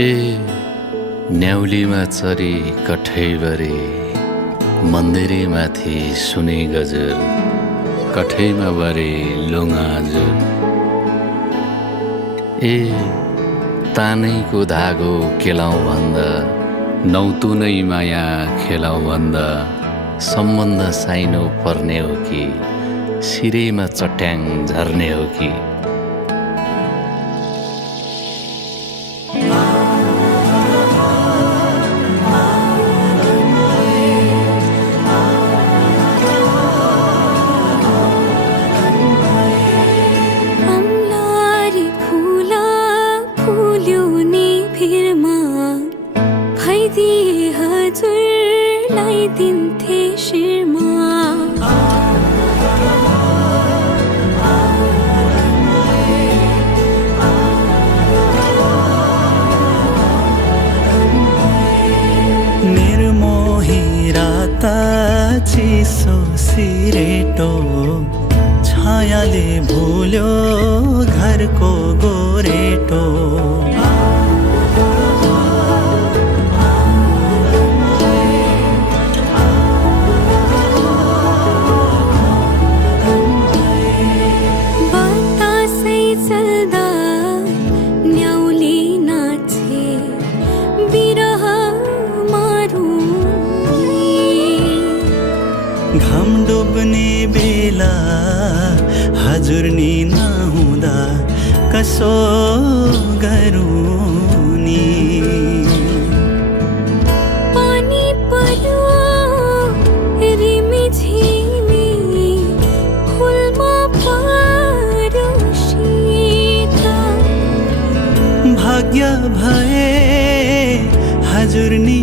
ए न्याउलीमा चरी कठैबरे मन्दिरे माथि सुने गजल कठैमा बरे लोङाजुल। ए तानैको धागो केलाउँ भन्दा नौतुनै माया खेलाउँ भन्दा सम्बन्ध साइनो पर्ने हो कि सिरैमा चट्याङ झर्ने हो कि। हजुरलाई दिन्थे शिरमा निर्मोही रात चिसो सिरेटो छायाले भुल्यो घरको गोरेटो। घाम डुब्ने बेला हजुर नि नहुँदा कसो गरौँ नि। पानी पर्यो रिमी झिमी फुलमा पर्यो शीतल। भाग्य भए हजुर नि